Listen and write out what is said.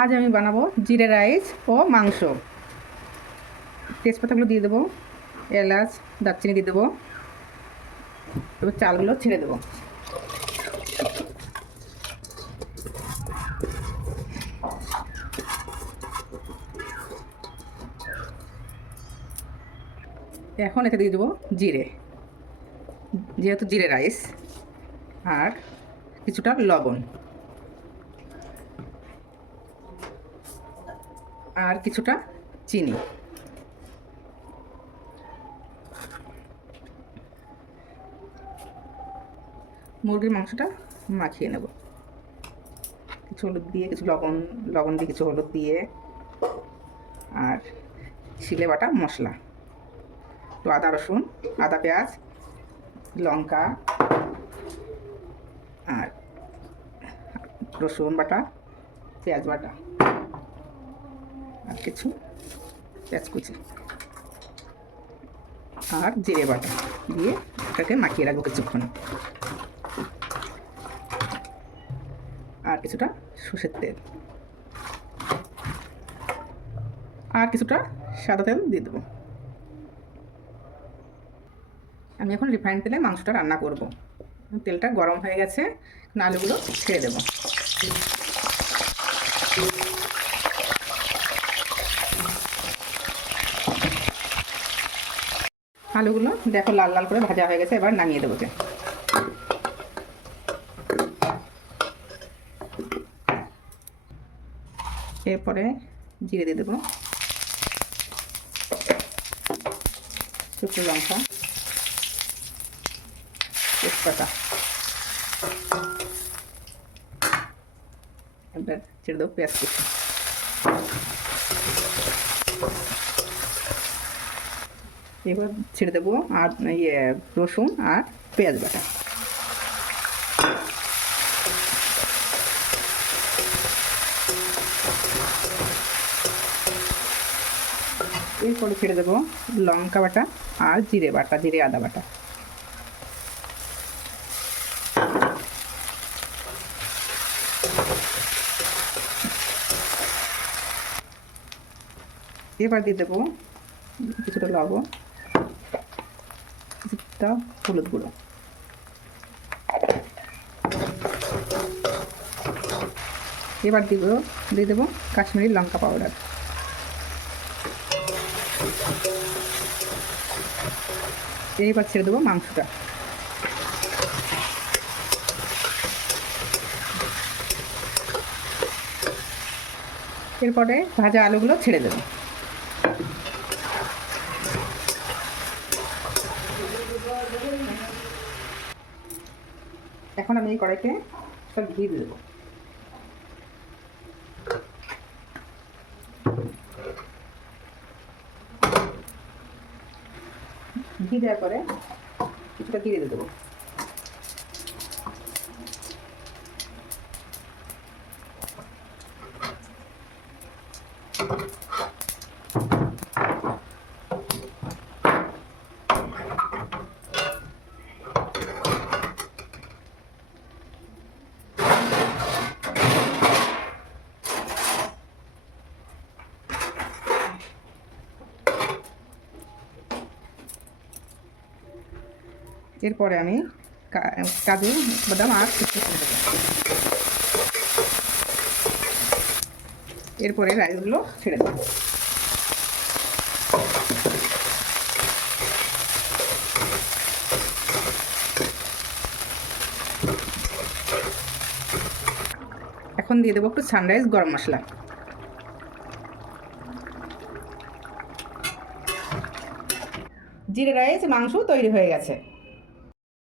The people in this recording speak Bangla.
আজ আমি বানাবো জিরে রাইস ও মাংস। তেজপাতাগুলো দিয়ে দেবো, এলাচ দারচিনি দিয়ে দেবো, এবার চালগুলো ছেড়ে দেবো। এখন এতে দিয়ে দেবো জিরে, যেহেতু জিরে রাইস, আর কিছুটা লবণ, আর কিছুটা চিনি। মুরগির মাংসটা মাখিয়ে নেব কিছু হলুদ দিয়ে, কিছু লবণ দিয়ে, কিছু হলুদ দিয়ে, আর শিলে বাটা মশলা, তো আদা রসুন, আদা পেঁয়াজ, লঙ্কা, আর রসুন বাটা, পেঁয়াজ বাটা, আর কিছু পেঁয়াজ কুচি, আর জিরে বাটা দিয়ে এটাকে মাখিয়ে রাখবো কিছুক্ষণ। আর কিছুটা সর্ষের তেল, আর কিছুটা সাদা তেল দিয়ে দেবো। আমি এখন রিফাইন্ড তেলে মাংসটা রান্না করব। তেলটা গরম হয়ে গেছে, আলুগুলো ছেড়ে দেবো। আলুগুলো দেখো লাল লাল করে ভাজা হয়ে গেছে, এবার নামিয়ে দেবো। এরপরে জিরে দিয়ে দেবো, শুকনো লঙ্কা, তেজপাতা, এবার ছেড়ে দেবো পেঁয়াজ কুচি। এবার ছেড়ে দেবো আর রসুন আর পেঁয়াজ বাটা। এরপরে ছেড়ে দেবো লঙ্কা বাটা আর জিরে বাটা, জিরে আদা বাটা। এবার দিয়ে দেবো কিছুটা লবণ, কিছুটা হলুদ গুঁড়ো, এবার দিয়ে দেবো কাশ্মীরি লঙ্কা পাউডার। এইবার ছেড়ে দেবো মাংসটা। এরপরে ভাজা আলুগুলো ছেড়ে দেবো। এখন আমি এই কড়াইতে সব ঘি দিয়ে দেবো। ঘি দেওয়ার পরে কিছুটা জিরে দিয়ে দেবো। এরপরে আমি কাজু বাদাম আর কিশমিশ দেবো। এরপরে রাইসগুলো ছেড়ে দেবো। এখন দিয়ে দেবো একটু সানরাইজ গরম মশলা। জিরে রাইস মাংস তৈরি হয়ে গেছে।